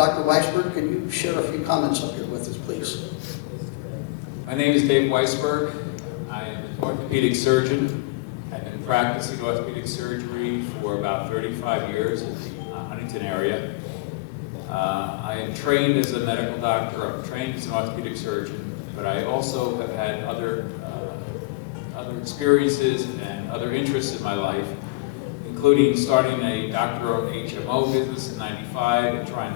Dr. Weisberg, could you share a few comments up here with us, please? My name is Dave Weisberg. I am an orthopedic surgeon. I've been practicing orthopedic surgery for about 35 years in the Huntington area. I am trained as a medical doctor. I'm trained as an orthopedic surgeon, but I also have had other experiences and other interests in my life, including starting a doctoral HMO business in '95 and try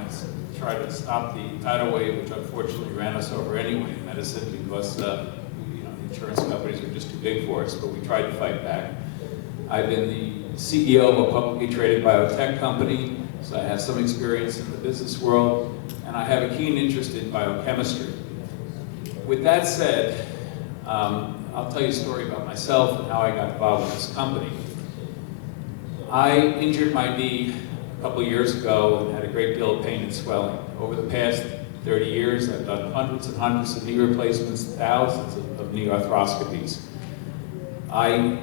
to stop the tidal wave, which unfortunately ran us over anyway in medicine because the insurance companies were just too big for us, but we tried to fight back. I've been the CEO of a publicly traded biotech company, so I have some experience in the business world, and I have a keen interest in biochemistry. With that said, I'll tell you a story about myself and how I got involved with this company. I injured my knee a couple of years ago and had a great deal of pain and swelling. Over the past 30 years, I've done hundreds and hundreds of knee replacements, thousands of knee arthroscopies. I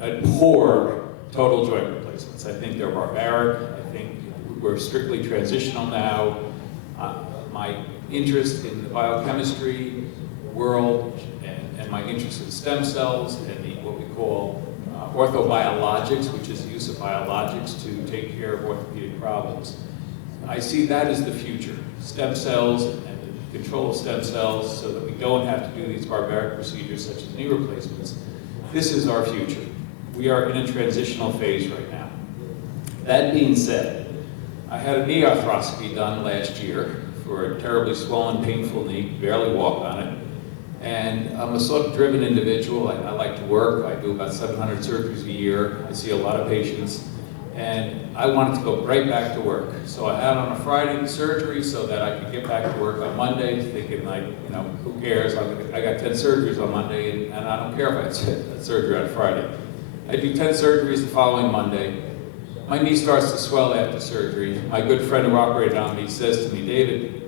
abhor total joint replacements. I think they're barbaric. I think we're strictly transitional now. My interest in the biochemistry world and my interest in stem cells and what we call orthobiologics, which is the use of biologics to take care of orthopedic problems. I see that as the future. Stem cells and the control of stem cells so that we don't have to do these barbaric procedures such as knee replacements. This is our future. We are in a transitional phase right now. That being said, I had a knee arthroscopy done last year for a terribly swollen, painful knee, barely walk on it. And I'm a sort of driven individual. I like to work. I do about 700 surgeries a year. I see a lot of patients. And I wanted to go right back to work. So I had on a Friday the surgery so that I could get back to work on Monday, thinking like, who cares? I got 10 surgeries on Monday, and I don't care if I had surgery on Friday. I do 10 surgeries the following Monday. My knee starts to swell after surgery. My good friend who operated on me says to me, David,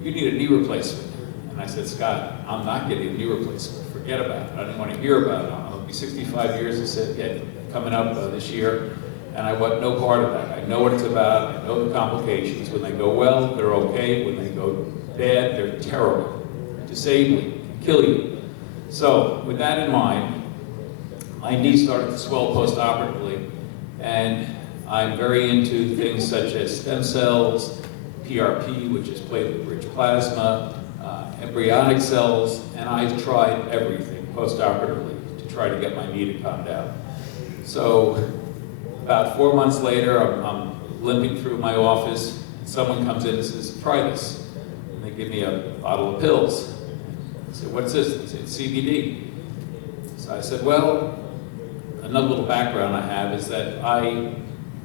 you need a knee replacement. And I said, Scott, I'm not getting a knee replacement. Forget about it. I didn't want to hear about it. I'll be 65 years, he said, yeah, coming up this year. And I want no part of that. I know what it's about. I know the complications. When they go well, they're okay. When they go bad, they're terrible, disabling, kill you. So with that in mind, my knee started to swell post-operatively, and I'm very into things such as stem cells, PRP, which is platelet-rich plasma, embryonic cells, and I've tried everything post-operatively to try to get my knee to calm down. So about 4 months later, I'm limping through my office, and someone comes in and says, try this. And they give me a bottle of pills. I said, what's this? They said, CBD. So I said, well, another little background I have is that I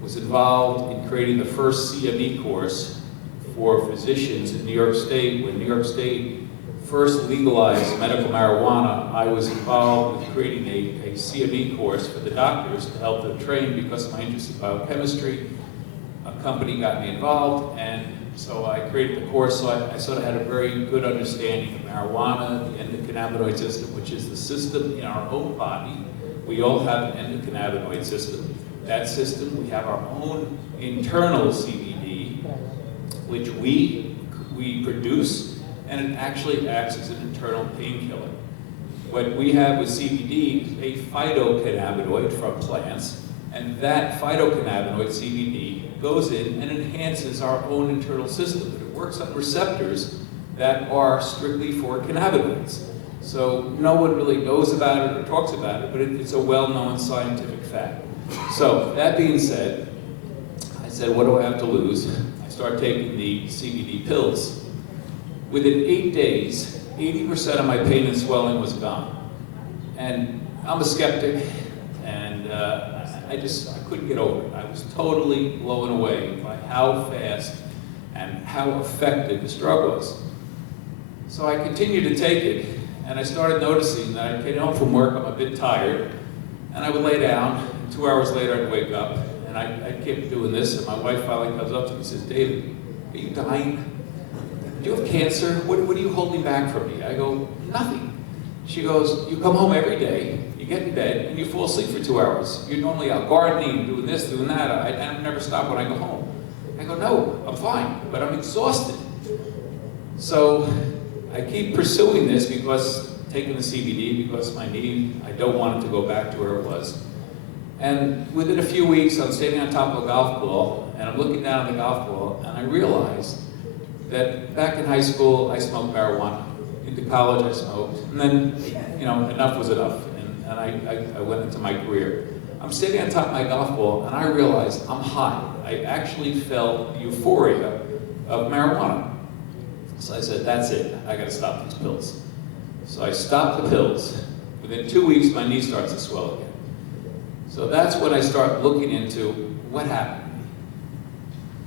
was involved in creating the first CME course for physicians in New York State. When New York State first legalized medical marijuana, I was involved with creating a CME course for the doctors to help them train because of my interest in biochemistry. A company got me involved, and so I created the course, so I sort of had a very good understanding of marijuana, the endocannabinoid system, which is the system in our own body. We all have an endocannabinoid system. That system, we have our own internal CBD, which we produce, and it actually acts as an internal painkiller. What we have with CBD is a phytocannabinoid from plants, and that phytocannabinoid, CBD, goes in and enhances our own internal system. It works on receptors that are strictly for cannabinoids. So no one really knows about it or talks about it, but it's a well-known scientific fact. So that being said, I said, what do I have to lose? I start taking the CBD pills. Within 8 days, 80% of my pain and swelling was gone. And I'm a skeptic, and I couldn't get over it. I was totally blown away by how fast and how effective this drug was. So I continued to take it, and I started noticing that I came home from work, I'm a bit tired, and I would lay down, and 2 hours later I'd wake up, and I kept doing this, and my wife finally comes up to me and says, David, are you dying? Do you have cancer? What are you holding back from me? I go, nothing. She goes, you come home every day, you get in bed, and you fall asleep for 2 hours. You're normally out gardening, doing this, doing that. I never stop when I go home. I go, no, I'm fine, but I'm exhausted. So I keep pursuing this because, taking the CBD because my knee, I don't want it to go back to where it was. And within a few weeks, I'm standing on top of a golf ball, and I'm looking down at the golf ball, and I realized that back in high school, I smoked marijuana. Into college, I smoked. And then, you know, enough was enough, and I went into my career. I'm standing on top of my golf ball, and I realized I'm high. I actually felt the euphoria of marijuana. So I said, that's it, I gotta stop these pills. So I stopped the pills. Within 2 weeks, my knee starts to swell again. So that's when I start looking into what happened.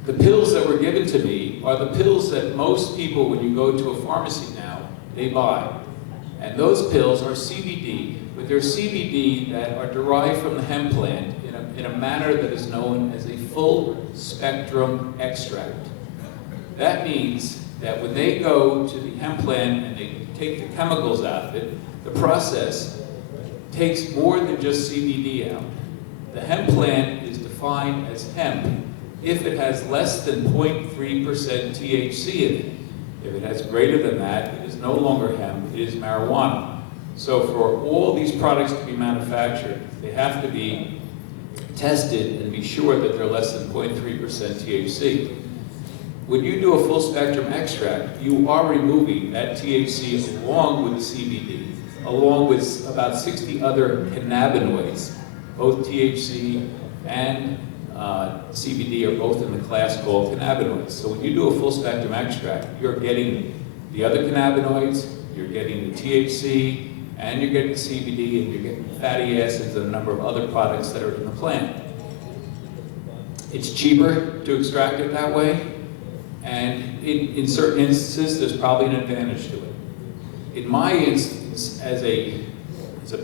The pills that were given to me are the pills that most people, when you go to a pharmacy now, they buy. And those pills are CBD, but they're CBD that are derived from the hemp plant in a manner that is known as a full spectrum extract. That means that when they go to the hemp plant and they take the chemicals out of it, the process takes more than just CBD out. The hemp plant is defined as hemp if it has less than 0.3% THC in it. If it has greater than that, it is no longer hemp, it is marijuana. So for all these products to be manufactured, they have to be tested and be sure that they're less than 0.3% THC. When you do a full spectrum extract, you are removing that THC along with the CBD, along with about 60 other cannabinoids. Both THC and CBD are both in the class called cannabinoids. So when you do a full spectrum extract, you're getting the other cannabinoids, you're getting the THC, and you're getting the CBD, and you're getting fatty acids and a number of other products that are in the plant. It's cheaper to extract it that way, and in certain instances, there's probably an advantage to it. In my instance, as a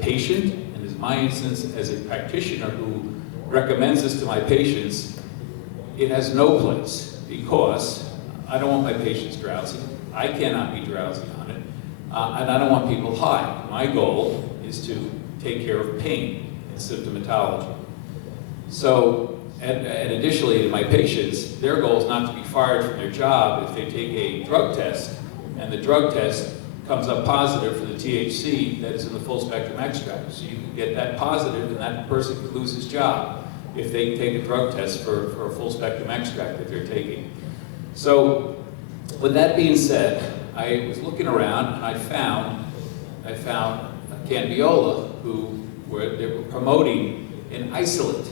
patient, and in my instance as a practitioner who recommends this to my patients, it has no place because I don't want my patients drowsy. I cannot be drowsy on it, and I don't want people high. My goal is to take care of pain and symptomatology. So, and additionally to my patients, their goal is not to be fired from their job if they take a drug test, and the drug test comes up positive for the THC that is in the full spectrum extract. So you can get that positive, and that person could lose his job if they take a drug test for a full spectrum extract that they're taking. So with that being said, I was looking around and I found CANBIOLA, they were promoting an isolate.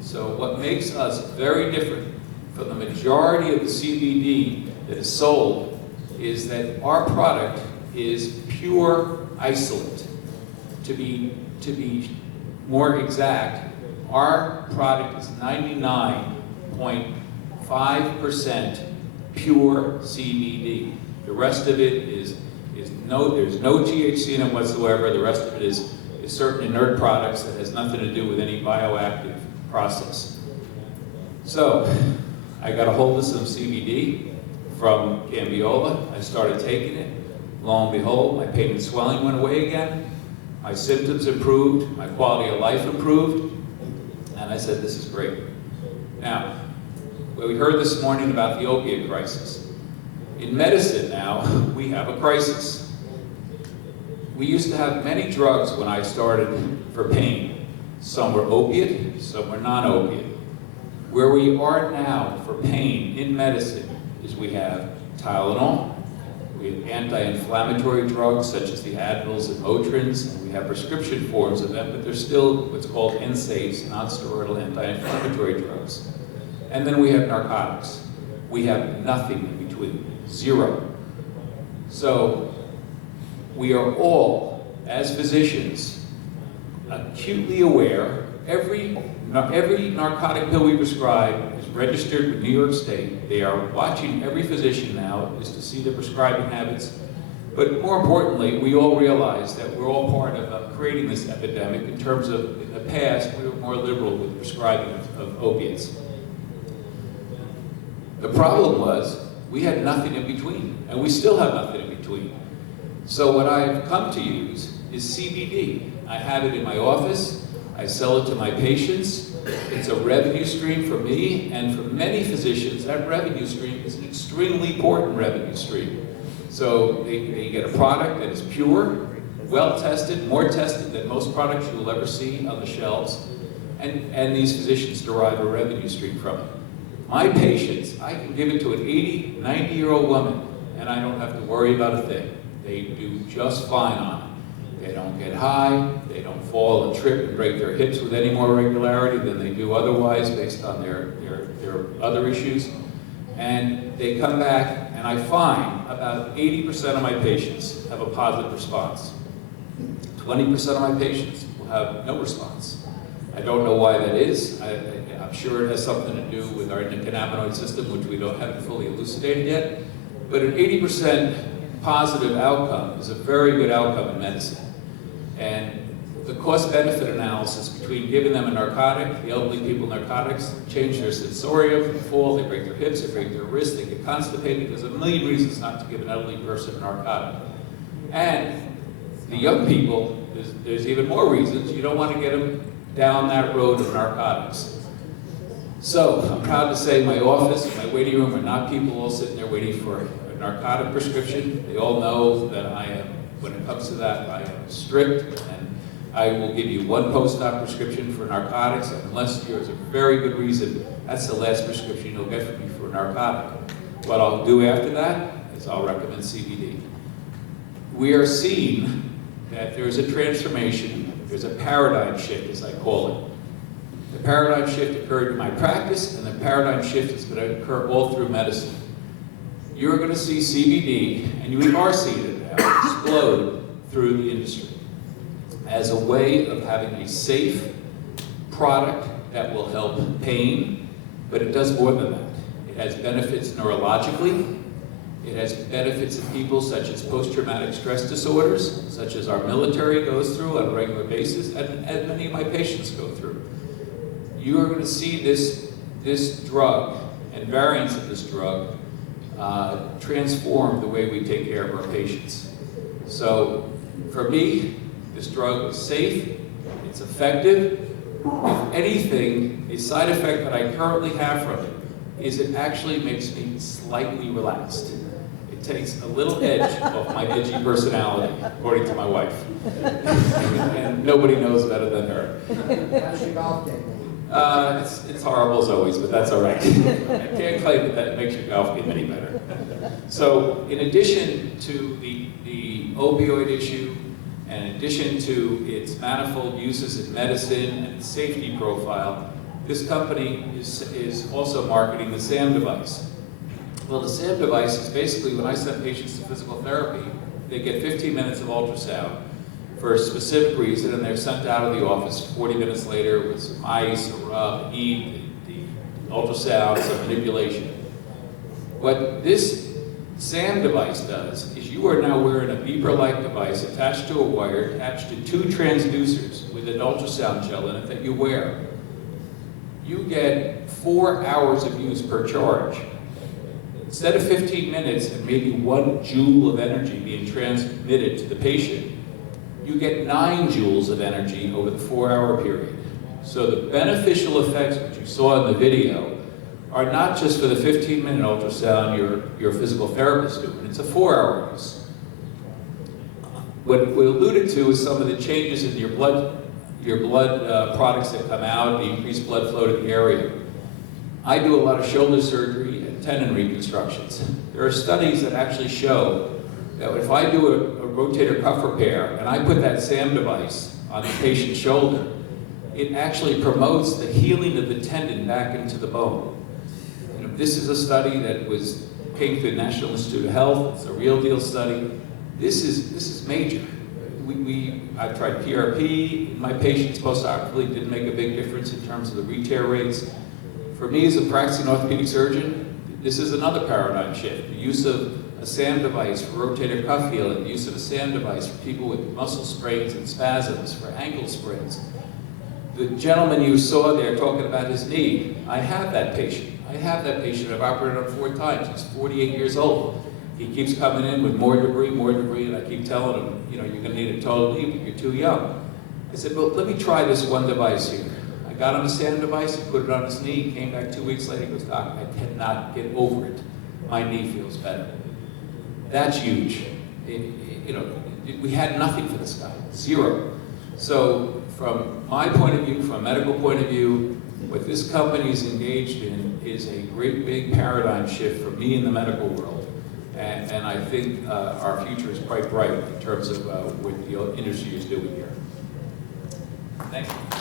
So what makes us very different from the majority of the CBD that is sold is that our product is pure isolate. To be more exact, our product is 99.5% pure CBD. The rest of it there's no THC in it whatsoever. The rest of it is certain inert products that has nothing to do with any bioactive process. So I got a hold of some CBD from CANBIOLA. I started taking it. Lo and behold, my pain and swelling went away again. My symptoms improved. My quality of life improved. And I said, this is great. Now, we heard this morning about the opiate crisis. In medicine now, we have a crisis. We used to have many drugs when I started for pain. Some were opiate, some were non-opiate. Where we are now for pain in medicine is we have Tylenol, we have anti-inflammatory drugs such as the Advils and Motrins, and we have prescription forms of them, but they're still what's called NSAIDs, non-steroidal anti-inflammatory drugs. And then we have narcotics. We have nothing in between, zero. So we are all, as physicians, acutely aware. Every narcotic pill we prescribe is registered with New York State. They are watching every physician now is to see their prescribing habits. But more importantly, we all realize that we're all part of creating this epidemic in terms of, in the past, we were more liberal with prescribing of opiates. The problem was, we had nothing in between, and we still have nothing in between. So what I've come to use is CBD. I have it in my office, I sell it to my patients, It's a revenue stream for me, and for many physicians, that revenue stream is an extremely important revenue stream. So they get a product that is pure, well-tested, more tested than most products you will ever see on the shelves, and these physicians derive a revenue stream from it. My patients, I can give it to an 80, 90-year-old woman, and I don't have to worry about a thing. They do just fine on it. They don't get high, they don't fall and trip and break their hips with any more regularity than they do otherwise based on their other issues. And they come back, and I find about 80% of my patients have a positive response. 20% of my patients will have no response. I don't know why that is. I'm sure it has something to do with our endocannabinoid system, which we haven't fully elucidated yet. But an 80% positive outcome is a very good outcome in medicine. And the cost-benefit analysis between giving them a narcotic, the elderly people narcotics, change their sensorium, they fall, they break their hips, they break their wrists, they get constipated. There's a million reasons not to give an elderly person a narcotic. And the young people, there's even more reasons. You don't want to get them down that road of narcotics. So I'm proud to say my office, my waiting room are not people all sitting there waiting for a narcotic prescription. They all know that I am, when it comes to that, I am strict, and I will give you one post-op prescription for narcotics, and unless there's a very good reason, that's the last prescription you'll get from me for a narcotic. What I'll do after that is I'll recommend CBD. We are seeing that there's a transformation, there's a paradigm shift, as I call it. The paradigm shift occurred in my practice, and the paradigm shift is going to occur all through medicine. You're going to see CBD, and you are seeing it now, explode through the industry as a way of having a safe product that will help pain, but it does more than that. It has benefits neurologically. It has benefits in people such as post-traumatic stress disorders, such as our military goes through on a regular basis, and many of my patients go through. You are going to see this drug and variants of this drug transform the way we take care of our patients. So for me, this drug is safe, it's effective. If anything, a side effect that I currently have from it is it actually makes me slightly relaxed. It takes a little edge off my edgy personality, according to my wife. And nobody knows better than her. How's your golf game? It's horrible as always, but that's all right. I can't claim that it makes your golf game any better. So in addition to the opioid issue, and in addition to its manifold uses in medicine and its safety profile, this company is also marketing the SAM device. Well, the SAM device is basically when I send patients to physical therapy, they get 15 minutes of ultrasound for a specific reason, and they're sent out of the office 40 minutes later with some ice, a rub, heat, the ultrasound, some manipulation. What this SAM device does is you are now wearing a beeper-like device attached to a wire, attached to 2 transducers with an ultrasound gel in it that you wear. You get 4 hours of use per charge. Instead of 15 minutes and maybe 1 joule of energy being transmitted to the patient, you get 9 joules of energy over the 4-hour period. So the beneficial effects that you saw in the video are not just for the 15-minute ultrasound your physical therapist is doing, it's a 4-hour use. What we alluded to is some of the changes in your blood products that come out, the increased blood flow to the area. I do a lot of shoulder surgery and tendon reconstructions. There are studies that actually show that if I do a rotator cuff repair and I put that SAM device on the patient's shoulder, it actually promotes the healing of the tendon back into the bone. You know, this is a study that came through the National Institute of Health. It's a real deal study. This is major. I've tried PRP in my patients post-operatively, didn't make a big difference in terms of the re-tear rates. For me as a practicing orthopedic surgeon, this is another paradigm shift. The use of a SAM device for rotator cuff healing, the use of a SAM device for people with muscle sprains and spasms, for ankle sprains. The gentleman you saw there talking about his knee, I have that patient. I've operated on 4 times. He's 48 years old. He keeps coming in with more debris, and I keep telling him, you know, you're going to need a total knee, but you're too young. I said, well, let me try this one device here. I got him a sand device, he put it on his knee, he came back 2 weeks later, he goes, "Doc, I cannot get over it. My knee feels better." That's huge. We had nothing for this guy, zero. So from my point of view, from a medical point of view, what this company is engaged in is a great big paradigm shift for me in the medical world. And I think our future is quite bright in terms of what the industry is doing here. Thank you.